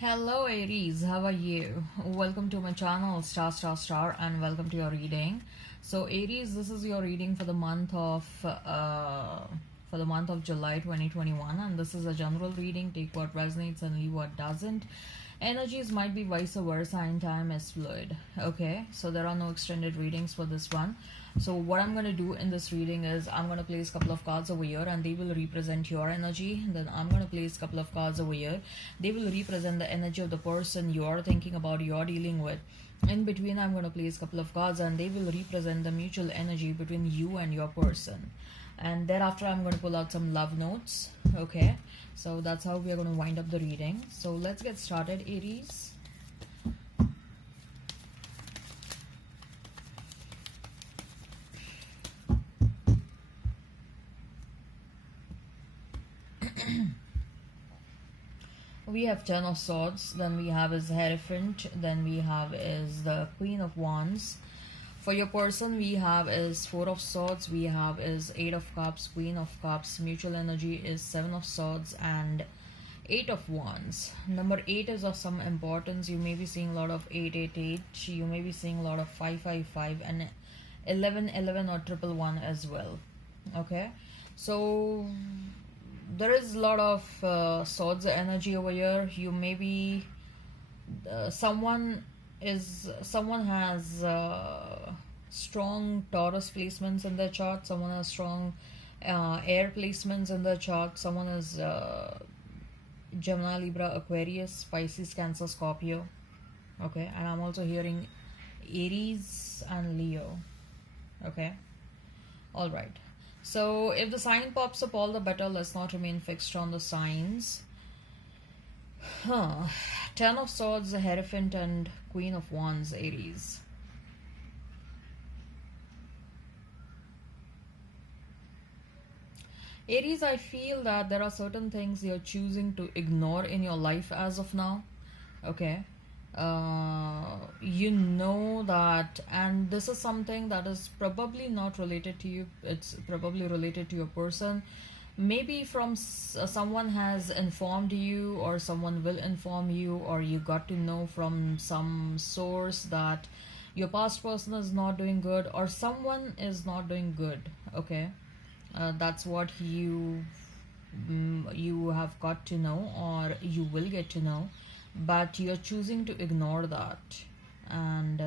Hello Aries, how are you? Welcome to my channel Star, and welcome to your reading. So Aries, this is your reading for the month of July 2021, and this is a general reading. Take what resonates and leave what doesn't. Energies might be vice versa and time is fluid. Okay, so there are no extended readings for this one. So what I'm going to do in this reading is I'm going to place a couple of cards over here and they will represent your energy. Then I'm going to place a couple of cards over here. They will represent the energy of the person you're thinking about, you're dealing with. In between, I'm going to place a couple of cards and they will represent the mutual energy between you and your person. And thereafter, I'm going to pull out some love notes. Okay, so that's how we are going to wind up the reading. So let's get started, Aries. We have Ten of Swords, then we have is Hierophant, then we have is the Queen of Wands. For your person, we have is Four of Swords, we have is Eight of Cups, Queen of Cups. Mutual energy is Seven of Swords and Eight of Wands. Number 8 is of some importance. You may be seeing a lot of 888, you may be seeing a lot of 555 and 1111 or 111 as well. Okay, so there is a lot of swords energy over here. You may be someone has strong Taurus placements in their chart. Someone has strong air placements in their chart. Someone is Gemini, Libra, Aquarius, Pisces, Cancer, Scorpio. Okay, and I'm also hearing Aries and Leo. Okay, all right. So if the sign pops up, all the better. Let's not remain fixed on the signs. Ten of Swords, the Hierophant, and Queen of Wands, Aries. Aries, I feel that there are certain things you're choosing to ignore in your life as of now. Okay. You know that, and this is something that is probably not related to you, it's probably related to your person. Maybe from someone has informed you, or someone will inform you, or you got to know from some source that your past person is not doing good, or someone is not doing good. Okay, that's what you have got to know, or you will get to know, but you're choosing to ignore that. And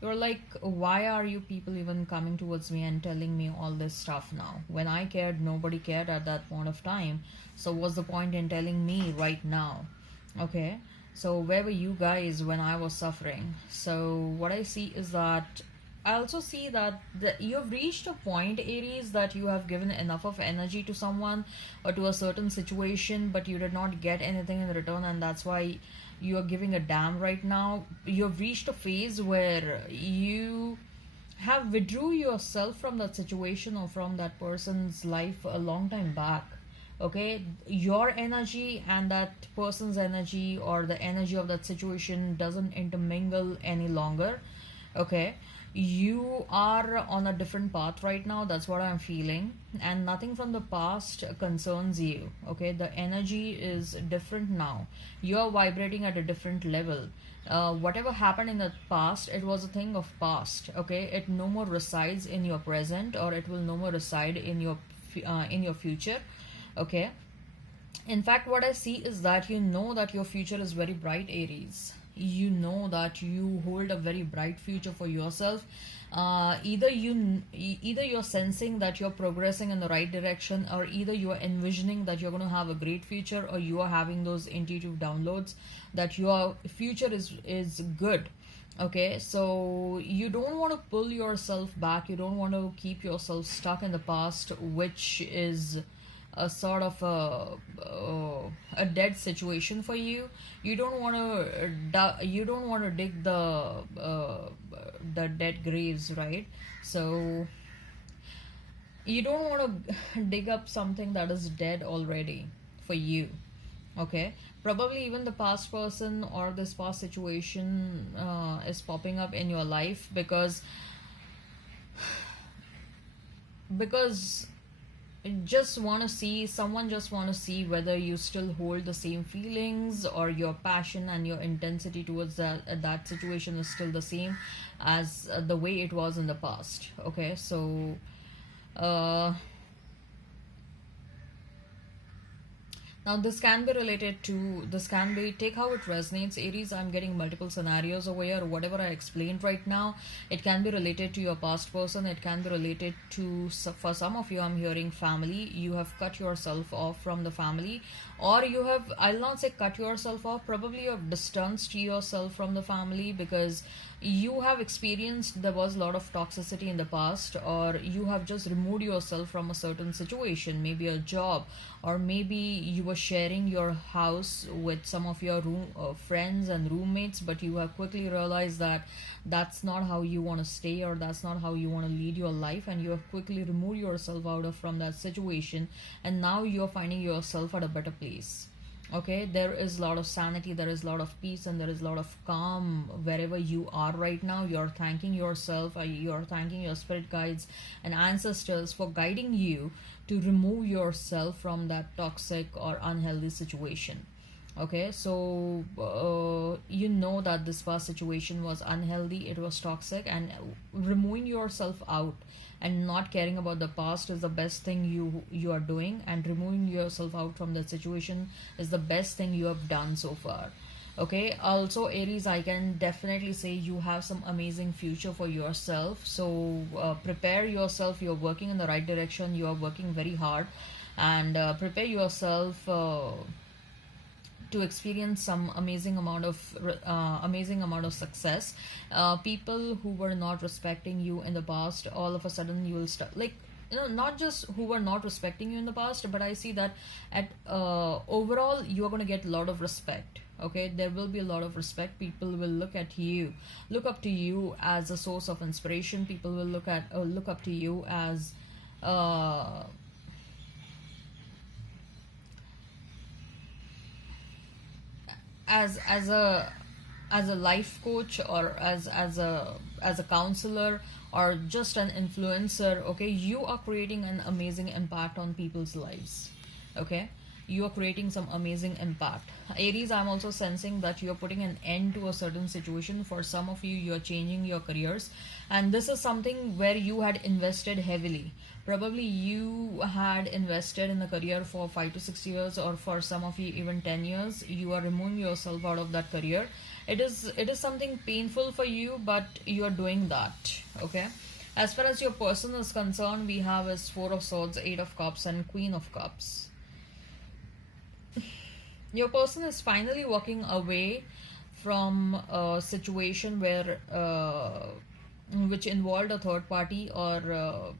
you're like, why are you people even coming towards me and telling me all this stuff now? When I cared, nobody cared at that point of time. So what's the point in telling me right now? Okay, so where were you guys when I was suffering? So what I see is that I also see that you've reached a point, Aries, that you have given enough of energy to someone or to a certain situation, but you did not get anything in return, and that's why you are giving a damn right now. You've reached a phase where you have withdrew yourself from that situation or from that person's life a long time back. Okay, your energy and that person's energy, or the energy of that situation, doesn't intermingle any longer. Okay, you are on a different path right now. That's what I'm feeling, and nothing from the past concerns you. Okay, the energy is different now. You're vibrating at a different level. Whatever happened in the past, it was a thing of past. Okay, it no more resides in your present, or it will no more reside in your future. Okay, in fact, what I see is that you know that your future is very bright, Aries. You know that you hold a very bright future for yourself. Either you're sensing that you're progressing in the right direction, or either you are envisioning that you're going to have a great future, or you are having those intuitive downloads that your future is good. Okay, so you don't want to pull yourself back. You don't want to keep yourself stuck in the past, which is a sort of a dead situation for you. You don't want to dig the dead graves, right? So you don't want to dig up something that is dead already for you. Okay, probably even the past person or this past situation is popping up in your life because just want to see someone just want to see whether you still hold the same feelings, or your passion and your intensity towards that situation is still the same as the way it was in the past. Okay, so uh now, this can be, take how it resonates. Aries, I'm getting multiple scenarios over here. Whatever I explained right now, it can be related to your past person. It can be related to, for some of you, I'm hearing family. You have cut yourself off from the family, or you have, I'll not say cut yourself off, probably you have distanced yourself from the family because you have experienced there was a lot of toxicity in the past, or you have just removed yourself from a certain situation, maybe a job, or maybe you were sharing your house with some of your friends and roommates, but you have quickly realized that that's not how you want to stay, or that's not how you want to lead your life, and you have quickly removed yourself out of from that situation, and now you're finding yourself at a better place. Okay, there is a lot of sanity, there is a lot of peace, and there is a lot of calm wherever you are right now. You're thanking yourself, you're thanking your spirit guides and ancestors for guiding you to remove yourself from that toxic or unhealthy situation. Okay, so you know that this past situation was unhealthy, it was toxic, and removing yourself out and not caring about the past is the best thing you are doing, and removing yourself out from that situation is the best thing you have done so far. Okay, also Aries, I can definitely say you have some amazing future for yourself, so prepare yourself. You're working in the right direction, you are working very hard, and prepare yourself to experience some amazing amount of success. People who were not respecting you in the past, all of a sudden you will start, like, not just who were not respecting you in the past, but I see that at overall you are going to get a lot of respect. Okay, there will be a lot of respect. People will look up to you as a source of inspiration. People will look up to you uh, as a life coach, or as a counselor, or just an influencer. Okay, you are creating an amazing impact on people's lives. Okay, you are creating some amazing impact. Aries, I'm also sensing that you're putting an end to a certain situation. For some of you, you're changing your careers, and this is something where you had invested heavily. Probably you had invested in a career for 5 to 6 years, or for some of you even 10 years. You are removing yourself out of that career. It is something painful for you, but you are doing that. Okay, as far as your person is concerned, we have is Four of Swords, Eight of Cups, and Queen of Cups. Your person is finally walking away from a situation where which involved a third party, or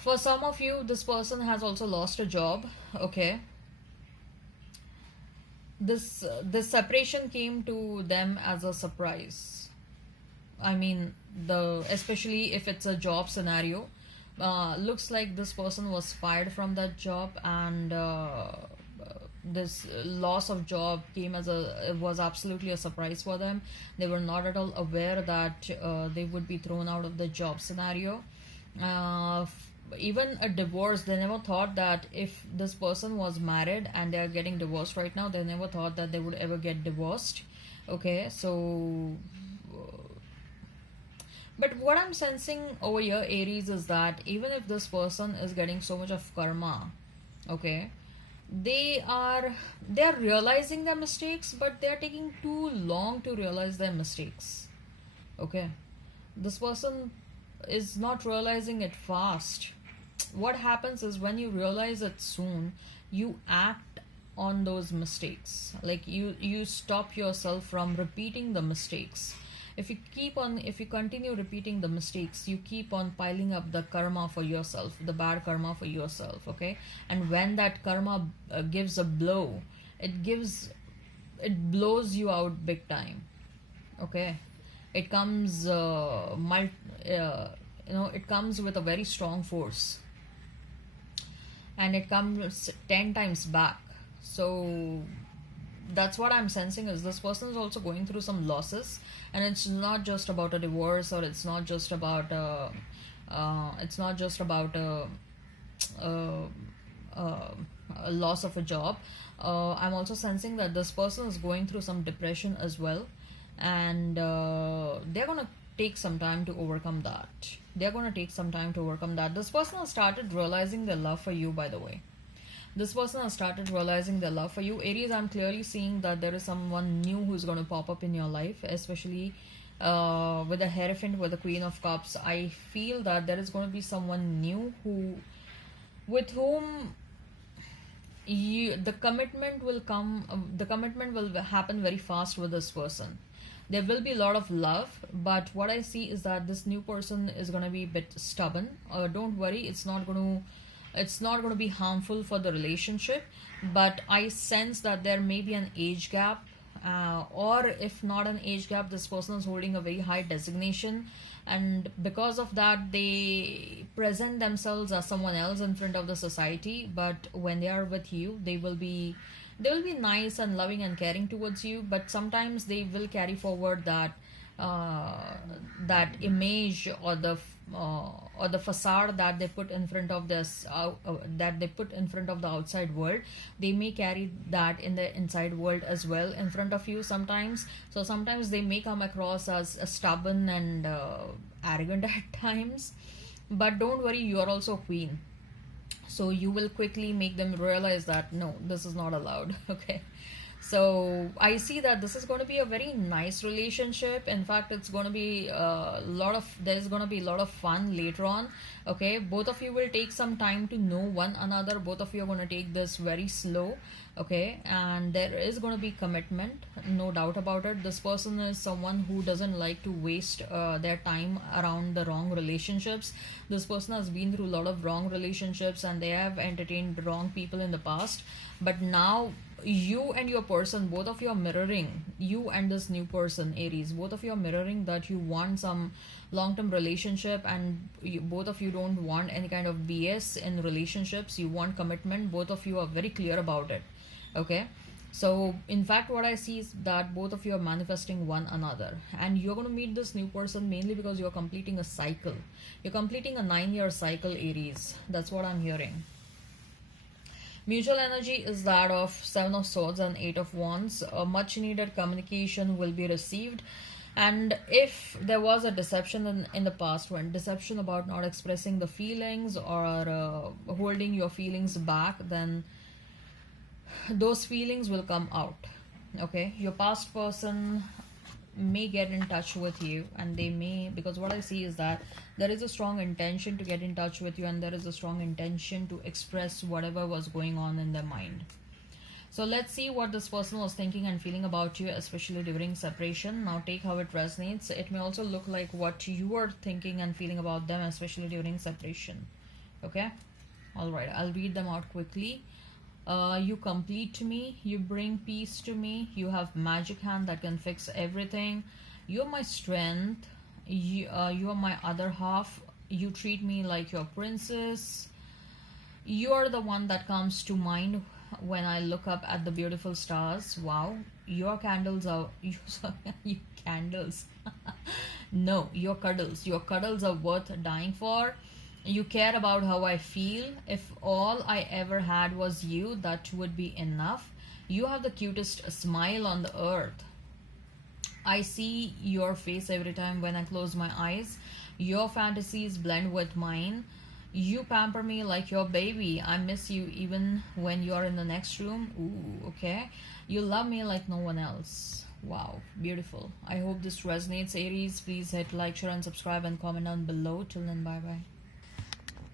for some of you, this person has also lost a job. Okay, this separation came to them as a surprise. I mean, the especially if it's a job scenario, looks like this person was fired from that job, and this loss of job came as a it was absolutely a surprise for them. They were not at all aware that they would be thrown out of the job scenario. Even a divorce, they never thought that if this person was married and they are getting divorced right now, they never thought that they would ever get divorced. Okay, so but what I'm sensing over here, Aries, is that even if this person is getting so much of karma, okay, they are realizing their mistakes, but they are taking too long to realize their mistakes. Okay, this person is not realizing it fast. What happens is when you realize it soon, you act on those mistakes. Like you stop yourself from repeating the mistakes. If you continue repeating the mistakes, you keep on piling up the karma for yourself, the bad karma for yourself. Okay, and when that karma gives a blow, it blows you out big time. Okay, it comes it comes with a very strong force, and it comes 10 times back. So that's what I'm sensing, is this person is also going through some losses, and it's not just about a divorce, or it's not just about It's not just about uh, uh, a loss of a job. I'm also sensing that this person is going through some depression as well, and they're gonna take some time to overcome that. They're gonna take some time to overcome that. This person has started realizing their love for you, by the way. This person has started realizing their love for you. Aries, I'm clearly seeing that there is someone new who's going to pop up in your life, especially with the Hierophant, with the Queen of Cups. I feel that there is going to be someone new who, with whom the commitment will come, the commitment will happen very fast with this person. There will be a lot of love, but what I see is that this new person is going to be a bit stubborn. Don't worry, it's not going to be harmful for the relationship, but I sense that there may be an age gap, or if not an age gap, this person is holding a very high designation, and because of that they present themselves as someone else in front of the society, but when they are with you they will be nice and loving and caring towards you, but sometimes they will carry forward uh, that image, or the facade that they put in front of that they put in front of the outside world. They may carry that in the inside world as well in front of you sometimes. So sometimes they may come across as stubborn and arrogant at times, but don't worry, you are also a queen, so you will quickly make them realize that no, this is not allowed. Okay, so I see that this is going to be a very nice relationship. In fact, it's going to be there's going to be a lot of fun later on. Okay, both of you will take some time to know one another. Both of you are going to take this very slow. Okay, and there is going to be commitment, no doubt about it. This person is someone who doesn't like to waste their time around the wrong relationships. This person has been through a lot of wrong relationships, and they have entertained wrong people in the past, but now you and your person, both of you are mirroring, you and this new person, Aries, both of you are mirroring that you want some long-term relationship, and both of you don't want any kind of BS in relationships. You want commitment. Both of you are very clear about it. Okay, so in fact what I see is that both of you are manifesting one another, and you're going to meet this new person mainly because you're completing a cycle. You're completing a 9-year cycle, Aries. That's what I'm hearing. Mutual energy is that of Seven of Swords and Eight of Wands. A much needed communication will be received. And if there was a deception in the past, when deception about not expressing the feelings, or holding your feelings back, then those feelings will come out. Okay, your past person may get in touch with you, and they may, because what I see is that there is a strong intention to get in touch with you, and there is a strong intention to express whatever was going on in their mind. So let's see what this person was thinking and feeling about you, especially during separation. Now take how it resonates. It may also look like what you are thinking and feeling about them, especially during separation. Okay, all right, I'll read them out quickly. You complete me, you bring peace to me, you have magic hand that can fix everything, you're my strength, you are my other half, you treat me like your princess, you are the one that comes to mind when I look up at the beautiful stars. Wow, your candles are you candles no, your cuddles are worth dying for. You care about how I feel. If all I ever had was you, that would be enough. You have the cutest smile on the earth. I see your face every time when I close my eyes. Your fantasies blend with mine. You pamper me like your baby. I miss you even when you're in the next room. Ooh, okay. You love me like no one else. Wow, beautiful. I hope this resonates, Aries. Please hit like, share, and subscribe, and comment down below. Till then, bye bye.